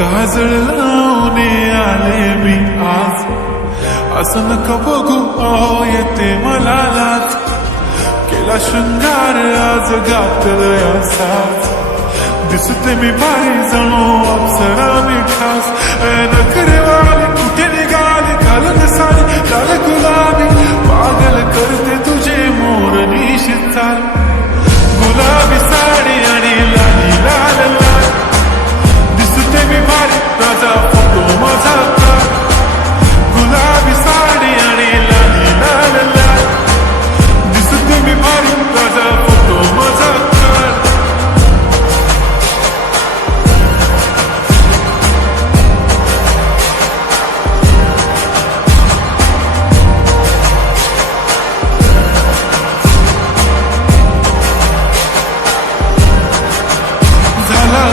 काजळ लावून आले मी आज, असं नका बघू अहो येते मला लाज, केला शृंगार आज घातलंय असाच, दिसते मी भारी जणू अप्सरा मी खास, नखरेवाली कुठे निघाली घालत साडी लाल गुलाबी, पागल करते तुझे मोर निशित चाल, गुलाबी साडी आणि लाली लाल लाल, दिसते मी भारी ताजा फोटो माझा काढ, गुलाबी साडी आणि लाली लाल लाल, दिसते मी भारी ताजा फोटो माझा काढ.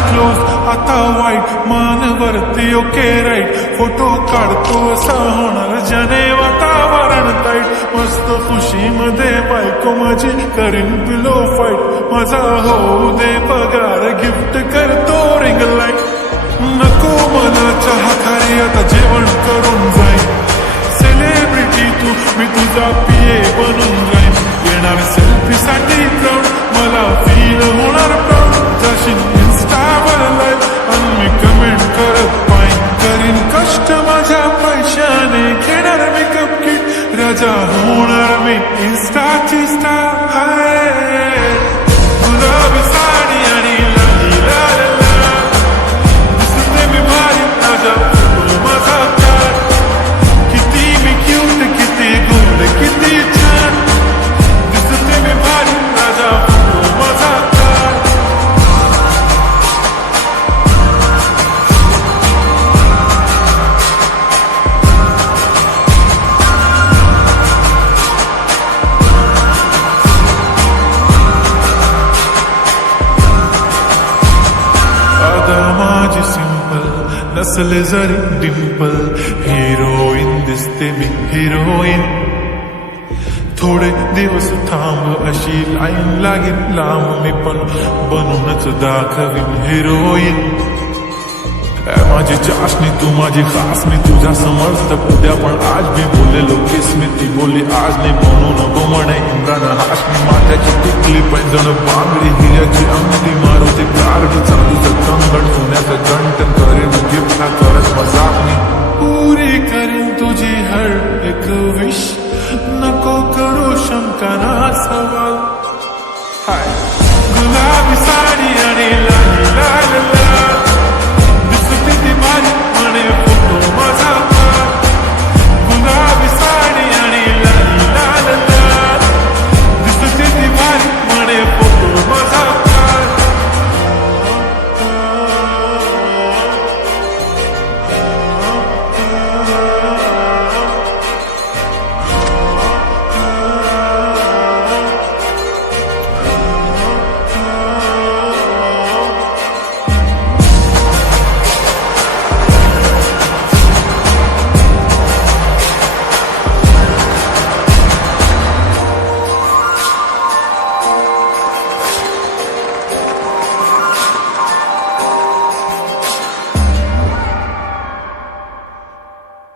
क्लोज आता वाईट मानवरती ओके राईट, फोटो काढतो असा होणार ज्याने वातावरण ताईट, मस्त खुशीमध्ये बायको माझी करीन पिलो फाईट, माझा होऊ दे पगार गिफ्ट करतो रिंग लाईट, नको मला चहा खारी आता जेवण करून जाईन, सेलिब्रिटी तू मी तुझा पिये बनून जाईन, येणार सेल्फी साठी क्राऊड मला फील होणार प्राऊड, जाशील इंस्टावर लाईव्ह आणि मी कमेंट करत पाईन, करीन कष्ट माझ्या पैशाने, घेणार मेकअप किट राजा होणार मी इंस्टाची स्टार. गुलाबी साडी आणि लाली लाल लाल, दिसते मी भारी राजा फोटो माझा काढ, किती मी क्यूट किती गोड किती छान, दिसते मी भारी राजा फोटो माझा काढ. माझी सिंपल नसले जरी डिंपल, हिरोईन दिसते मी हिरोईन, थोडे दिवस थांब अशी लाईन लागेल लांब, मी पण बनूनच दाखवीन हिरोईन. माझी चाशनी तू माझी खास, मी तुझ्या समर्थ उद्या पण आज मी बोललेलो किस मी, ती बोलली आज नाही बनू नको म्हणे इम्रान हाशमी, माझ्याची टिकली पैंजण बांगडी हिऱ्याची अंगठी, मारुती कार बी चांदीचं कंगण, सोन्याचं गंटन करीन गिफ्ट हा करत मजाक मी, पुरी करीन तुझी हर एक विश, नको करू शंका ना सवाल. हाय